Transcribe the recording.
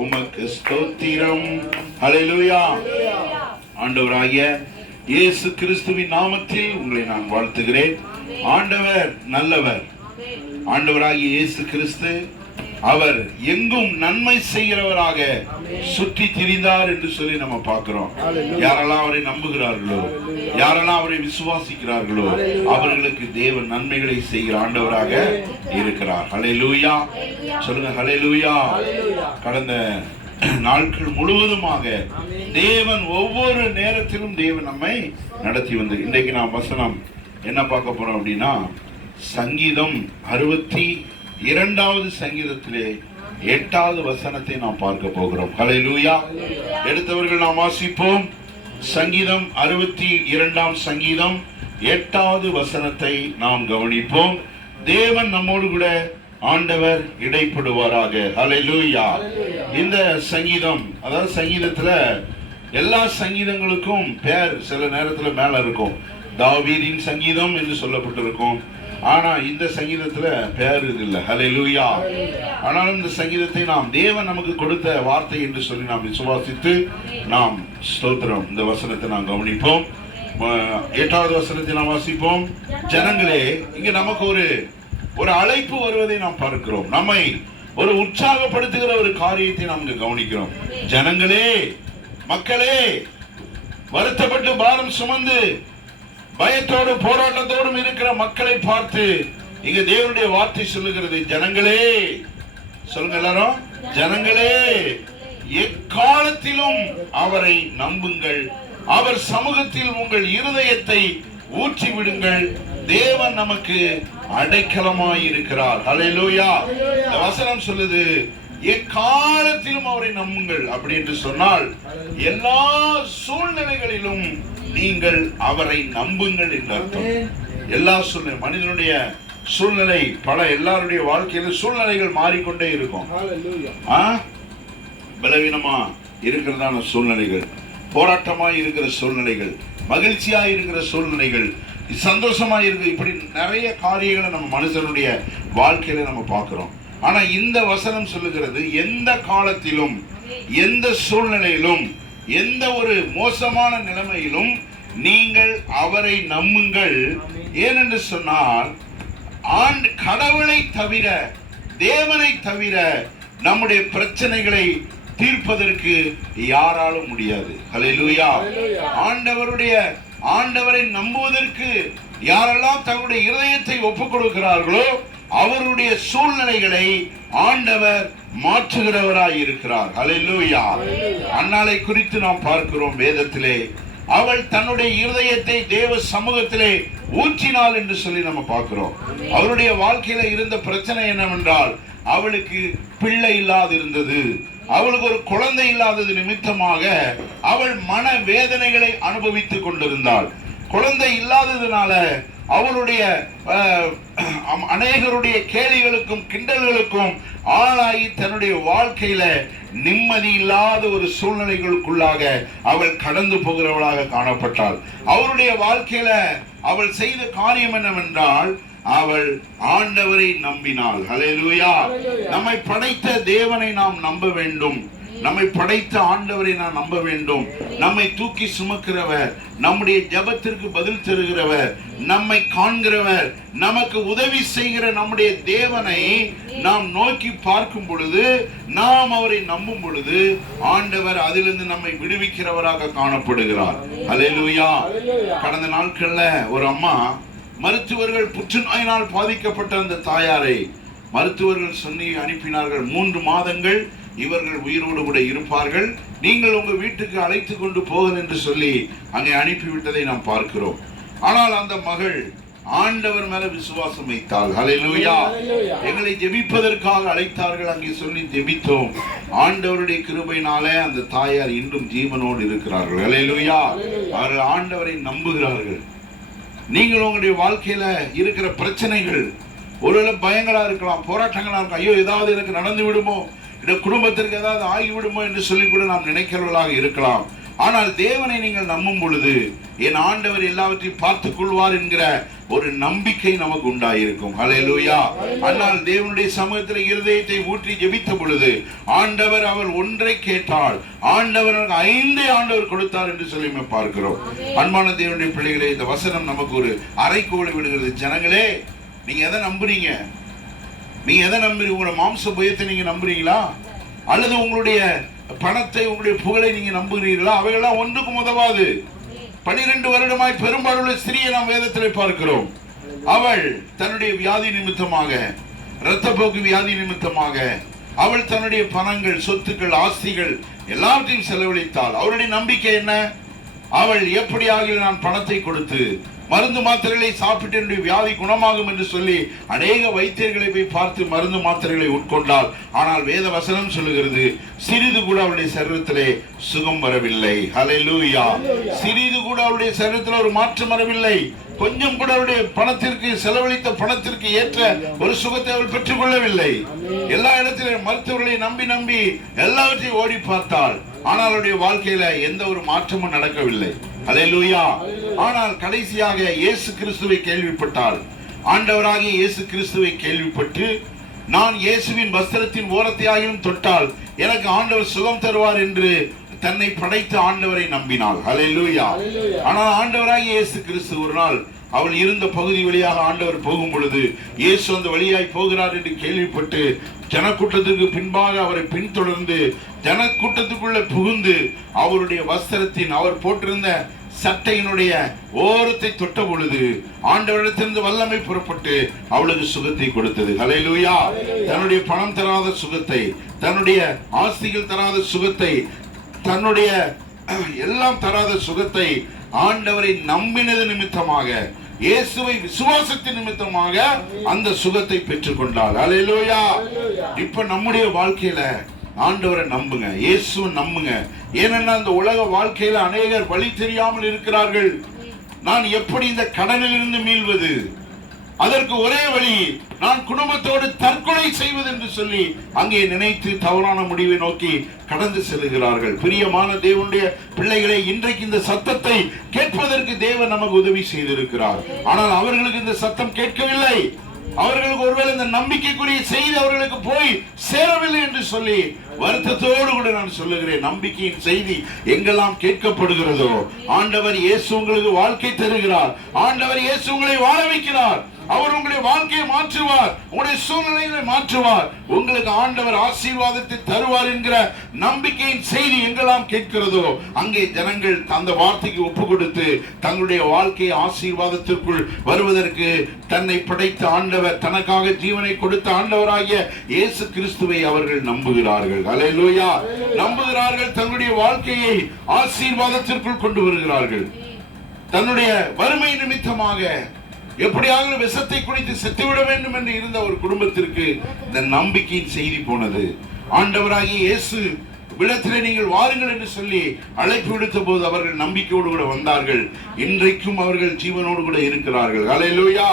உமக்கு ஸ்தோத்திரம். ஹalleluya ஆண்டவராகிய இயேசு கிறிஸ்துவின் நாமத்தில் உங்களை நான் வாழ்த்துகிறேன். ஆண்டவர் நல்லவர். ஆண்டவராகிய இயேசு கிறிஸ்து அவர் எங்கும் நன்மை செய்கிறவராக சுற்றி திரிந்தார் என்று சொல்லி நம்ம பார்க்கிறோம். யாரெல்லாம் அவரை நம்புகிறார்களோ யாரெல்லாம் அவரை விசுவாசிக்கிறார்களோ அவர்களுக்கு தேவன் நன்மைகளை செய்கிற ஆண்டவராக இருக்கிறார். ஹalleluya சொல்லுங்க ஹalleluya கடந்த நாட்கள் முழுவதுமாக தேவன் ஒவ்வொரு நேரத்திலும் தேவன் நம்மை நடத்தி வந்து இன்றைக்கு நாம் வசனம் என்ன பார்க்க போறோம் அப்படின்னா சங்கீதம் அறுபத்தி இரண்டாவது சங்கீதத்திலே எட்டாவது வசனத்தை நாம் பார்க்க போகிறோம். கலை லூயா எடுத்தவர்கள் நாம் வாசிப்போம். சங்கீதம் அறுபத்தி இரண்டாம் சங்கீதம் எட்டாவது வசனத்தை நாம் கவனிப்போம். தேவன் நம்மோடு கூட ஆண்டவர் இடைப்படுவாராக. ஹalleluya. இந்த சங்கீதம் அதாவது சங்கீதத்துல எல்லா சங்கீதங்களுக்கும் பேர் சில நேரத்துல மேல இருக்கும். தாவீரின் சங்கீதம் என்று சொல்லப்பட்டிருக்கும். ஆனா இந்த சங்கீதத்துல பேர் இல்லை. ஹalleluya. ஆனாலும் இந்த சங்கீதத்தை நாம் தேவன் நமக்கு கொடுத்த வார்த்தை என்று சொல்லி நாம் விசுவாசித்து நாம் ஸ்தோத்திரம். இந்த வசனத்தை நாம் கவனிப்போம். எட்டாவது வசனத்தை நாம் வாசிப்போம். ஜனங்களே இங்க நமக்கு ஒரு ஒரு அழைப்பு வருவதை நாம் பார்க்கிறோம். நம்மை ஒரு உற்சாகப்படுத்துகிற ஒரு காரியத்தை நாம் இங்க கவனிக்கிறோம். ஜனங்களே மக்களே வருத்தப்பட்டு பாரம் சுமந்து பயத்தோடும் போராட்டத்தோடும் இருக்கிற மக்களை பார்த்து இங்க தேவனுடைய வார்த்தை சொல்லுகிறது. ஜனங்களே சொல்லுங்க எல்லாரும். ஜனங்களே எக்காலத்திலும் அவரை நம்புங்கள். அவர் சமூகத்தில் உங்கள் இருதயத்தை ஊற்றி விடுங்கள். தேவன் நமக்கு அடைக்கலமாய் இருக்கிறார். ஹalleluya இந்த வசனம் சொல்லுது எக்காலத்திலும் அவரை நம்புங்கள். அப்படி என்று சொன்னால் எல்லா சூழ்நிலைகளிலும் நீங்கள் அவரை நம்புங்கள் என்று அர்த்தம். எல்லா சூழ்நிலை மனிதனுடைய சூழ்நிலை பல எல்லாருடைய வாழ்க்கையில சூழ்நிலைகள் மாறிக்கொண்டே இருக்கும்? பலவீனமா இருக்கிறதான சூழ்நிலைகள் போராட்டமா இருக்கிற சூழ்நிலைகள் மகிழ்ச்சியா இருக்கிற சூழ்நிலைகள் சந்தோஷமா இருக்கு. இப்படி நிறைய காரியங்களை நம்ம மனுஷனுடைய வாழ்க்கையில நம்ம பார்க்கிறோம். ஆனா இந்த வசனம் சொல்லுகிறது எந்த காலத்திலும் எந்த சூழ்நிலையிலும் எந்த ஒரு மோசமான நிலைமையிலும் நீங்கள் அவரை நம்புங்கள். ஏனென்று சொன்னால் ஆண்டு கடவுளை தவிர தேவனை தவிர நம்முடைய பிரச்சனைகளை தீர்ப்பதற்கு யாராலும் முடியாது. ஹalleluya. ஆண்டவருடைய ஆண்டவரை நம்புவதற்கு யாரெல்லாம் தங்களுடைய இருதயத்தை ஒப்புக் கொடுக்கிறார்களோ அவருடைய சூழ்நிலைகளை ஆண்டவர் மாற்றுகிறவராய் இருக்கிறார் ஹalleluya. அன்னாளை குறித்து நாம் பார்க்கிறோம் வேதத்திலே. அவள் தன்னுடைய இருதயத்தை தேவ சமூகத்திலே ஊற்றினாள் என்று சொல்லி நம்ம பார்க்கிறோம். அவருடைய வாழ்க்கையில இருந்த பிரச்சனை என்னவென்றால் அவளுக்கு பிள்ளை இல்லாது இருந்தது அவளுக்கு ஒரு குழந்தை இல்லாதது நிமித்தமாக அவள் மன வேதனைகளை அனுபவித்துக் கொண்டிருந்தாள். குழந்தை இல்லாததுனால அவளுடைய அநேகருடைய கேலிகளுக்கும் கிண்டல்களுக்கும் ஆளாகி தன்னுடைய வாழ்க்கையில நிம்மதி இல்லாத ஒரு சூழ்நிலைகளுக்குள்ளாக அவள் கடந்து போகிறவளாக காணப்பட்டாள். அவருடைய வாழ்க்கையில அவள் செய்த காரியம் என்னவென்றால் அவள் ஆண்டவரை நம்பினாள். ஹalleluya நம்மை படைத்த தேவனை நாம் நம்ப வேண்டும். நம்மை படைத்த ஆண்டவரை நான் நம்ப வேண்டும். நம்மை தூக்கி சுமக்கிறவர் நம்முடைய ஜெபத்திற்கு பதில் தருகிறவர் நம்மை காண்கிறவர் நமக்கு உதவி செய்கிற நம்முடைய தேவனை நாம் நோக்கி பார்க்கும் பொழுது நாம் அவரை நம்பும் பொழுது ஆண்டவர் அதிலிருந்து நம்மை விடுவிக்கிறவராக காணப்படுகிறார். ஹalleluya. கடந்த நாட்கள்ல ஒரு அம்மா மருத்துவர்கள் புற்றுநோயினால் பாதிக்கப்பட்ட அந்த தாயாரை மருத்துவர்கள் சொல்லி அனுப்பினார்கள். மூன்று மாதங்கள் இவர்கள் உயிரோடு கூட இருப்பார்கள். நீங்கள் உங்க வீட்டுக்கு அழைத்து கொண்டு போகல் என்று சொல்லி அங்கே அனுப்பிவிட்டதை நாம் பார்க்கிறோம். ஆனால் அந்த மகள் ஆண்டவர் மேல விசுவாசம் வைத்தாள். ஹalleluya. எங்களை ஜெபிப்பதற்காக அழைத்தார்கள். அங்கே சொல்லி ஜெபித்தோம். ஆண்டவருடைய கிருபையினாலே அந்த தாயார் இன்றும் ஜீவனோடு இருக்கிறார்கள். ஹalleluya. அவர்கள் ஆண்டவரை நம்புகிறார்கள். நீங்கள் உங்களுடைய வாழ்க்கையில இருக்கிற பிரச்சனைகள் ஒருவேளை பயங்களா இருக்கலாம் போராட்டங்களா இருக்கலாம் ஐயோ ஏதாவது எனக்கு நடந்து விடுமோ? இந்த குடும்பத்திற்கு ஏதாவது ஆகி விடுமோ என்று சொல்லி கூட நாம் நினைக்கிறவர்களாக இருக்கலாம். ஆனால் தேவனை நீங்கள் நம்பும் பொழுது என் ஆண்டவர் எல்லாவற்றையும் பார்த்துக் கொள்வார் என்கிற ஒரு நம்பிக்கை நமக்கு உண்டாயிருக்கும். ஹalleluya. ஆனால் தேவனுடைய சமூகத்தில் இருதயத்தை ஊற்றி ஜெபித்த பொழுது ஆண்டவர் அவர் ஒன்றை கேட்டால் ஆண்டவர் ஐந்தை ஆண்டவர் கொடுத்தார் என்று சொல்லி பார்க்கிறோம். அன்பான தேவனுடைய பிள்ளைகளே இந்த வசனம் நமக்கு ஒரு அரைக்கோளை விடுகிறது. ஜனங்களே நீங்க எதை நம்புறீங்க? நீங்கள் எதை நம்புறீங்க உங்களோட மாம்ச பயத்தை நீங்கள் நம்புறீங்களா? அல்லது உங்களுடைய பணத்தை உங்களுடைய புகழை நீங்கள் நம்புகிறீர்களா? அவைகள்லாம் ஒன்றுக்கும் உதவாது. பனிரெண்டு வருடமாய் பெரும்பாலுள்ள ஸ்திரியை நாம் வேதத்தில் பார்க்கிறோம். அவள் தன்னுடைய வியாதி நிமித்தமாக இரத்தப்போக்கு வியாதி நிமித்தமாக அவள் தன்னுடைய பணங்கள் சொத்துக்கள் ஆஸ்திகள் எல்லாவற்றையும் செலவழித்தாள். அவருடைய நம்பிக்கை என்ன? அவள் எப்படியாக நான் பணத்தை கொடுத்து மருந்து மாத்திரைகளை சாப்பிட்டு என்னுடைய வியாதி குணமாகும் என்று சொல்லி அநேக வைத்தியர்களை போய் பார்த்து மருந்து மாத்திரைகளை உட்கொண்டாள் ஆனால் வேத வசனம் சொல்லுகிறது சிறிது கூட அவளுடைய சரீரத்திலே சுகம் வரவில்லை. ஹalleluya சிறிது கூட அவளுடைய சரீரத்தில் ஒரு மாற்றம் வரவில்லை. கொஞ்சம் கூட அவருடைய பணத்திற்கு செலவழித்த பணத்திற்கு ஏற்ற ஒரு சுகத்தை அவள் பெற்றுக் கொள்ளவில்லை எல்லா இடத்திலும் மருத்துவர்களை நம்பி நம்பி எல்லாவற்றையும் ஓடி பார்த்தாள். ஆனால் அவருடைய வாழ்க்கையில எந்த ஒரு மாற்றமும் நடக்கவில்லை. ஆனால் கடைசியாக இயேசு கிறிஸ்துவை கேள்விப்பட்டாள் ஆண்டவராகிய இயேசு கிறிஸ்துவை கேள்விப்பட்டு நான் இயேசுவின் வஸ்திரத்தின் ஓரத்தையாகிலும் தொட்டால் எனக்கு ஆண்டவர் சுகம் தருவார் என்று தன்னை படைத்த ஆண்டவரை நம்பினாள் ஹalleluya. ஆனால் ஆண்டவராகிய இயேசு கிறிஸ்து ஒரு நாள் அவள் இருந்த பகுதி வழியாக ஆண்டவர் போகும் பொழுது இயேசு அந்த வழியாய் போகிறார் என்று கேள்விப்பட்டு ஜனக்கூட்டத்துக்கு பின்பாக அவரை பின்தொடர்ந்து ஜனக்கூட்டத்துக்குள்ள புகுந்து அவருடைய வஸ்திரத்தின் அவர் போட்டிருந்த சட்டையினுடைய ஓரத்தை தொட்ட பொழுது ஆண்டவரிடத்திலிருந்து வல்லமை புறப்பட்டு அவளுக்கு சுகத்தை கொடுத்தது. ஹalleluya தன்னுடைய பணம் தராத சுகத்தை தன்னுடைய ஆஸ்திகள் தராத சுகத்தை தன்னுடைய எல்லாம் தராத சுகத்தை ஆண்டவரை நம்பினது நிமித்தமாக இயேசுவை விசுவாசத்தின் நிமித்தமாக அந்த சுகத்தை பெற்றுக்கொண்டாள் அலையிலோயா இப்ப நம்முடைய வாழ்க்கையில ஆண்டவரை நம்புங்க இயேசுவை நம்புங்க. ஏனென்னா அந்த உலக வாழ்க்கையில அநேகர் வழி தெரியாமல் இருக்கிறார்கள். நான் எப்படி இந்த கடனிலிருந்து மீள்வது? அதற்கு ஒரே வழி நான் குடும்பத்தோடு தற்கொலை செய்வது என்று சொல்லி அங்கே நினைத்து தவறான முடிவை நோக்கி கடந்து செல்கிறார்கள். பிரியமான தேவனுடைய பிள்ளைகளை இன்றைக்கு இந்த சத்தத்தை கேட்பதற்கு தேவன் நமக்கு உதவி செய்திருக்கிறார். ஆனால் அவர்களுக்கு இந்த சத்தம் கேட்கவில்லை. அவர்களுக்கு ஒருவேளை இந்த நம்பிக்கைக்குரிய செய்தி அவர்களுக்கு போய் சேரவில்லை என்று சொல்லி வருத்தத்தோடு கூட நான் சொல்லுகிறேன் நம்பிக்கையின் செய்தி எங்கெல்லாம் கேட்கப்படுகிறதோ ஆண்டவர் இயேசு உங்களுக்கு வாழ்க்கை தருகிறார். ஆண்டவர் இயேசு உங்களை வாழ வைக்கிறார். அவர் உங்களுடைய வாழ்க்கையை மாற்றுவார். உங்களுடைய சூழ்நிலைகளை மாற்றுவார். உங்களுக்கு ஆண்டவர் ஆசீர்வாதத்தை தருவார் என்கிற நம்பிக்கையின் செய்தி எங்கெல்லாம் கேட்கிறதோ அங்கே ஜனங்கள் அந்த வார்த்தைக்கு ஒப்பு கொடுத்து தங்களுடைய வாழ்க்கை ஆசீர்வாதத்திற்குள் வருவதற்கு தன்னை படைத்த ஆண்டவர் தனக்காக ஜீவனை கொடுத்த ஆண்டவராகிய இயேசு கிறிஸ்துவை அவர்கள் நம்புகிறார்கள். நம்புகிறார்கள் தங்களுடைய வாழ்க்கையை ஆசீர்வாதத்திற்குள் கொண்டு வருகிறார்கள். தன்னுடைய வறுமை நிமித்தமாக எப்படியாக விஷத்தை குடித்து செத்துவிட வேண்டும் என்று இருந்த ஒரு குடும்பத்திற்கு இந்த நம்பிக்கையின் செய்தி போனது. ஆண்டவராகி இயேசு விடத்திலே நீங்கள் வாருங்கள் என்று சொல்லி அழைப்பு விடுத்த போது அவர்கள் நம்பிக்கையோடு கூட வந்தார்கள். இன்றைக்கும் அவர்கள் ஜீவனோடு கூட இருக்கிறார்கள். அலையிலோயா.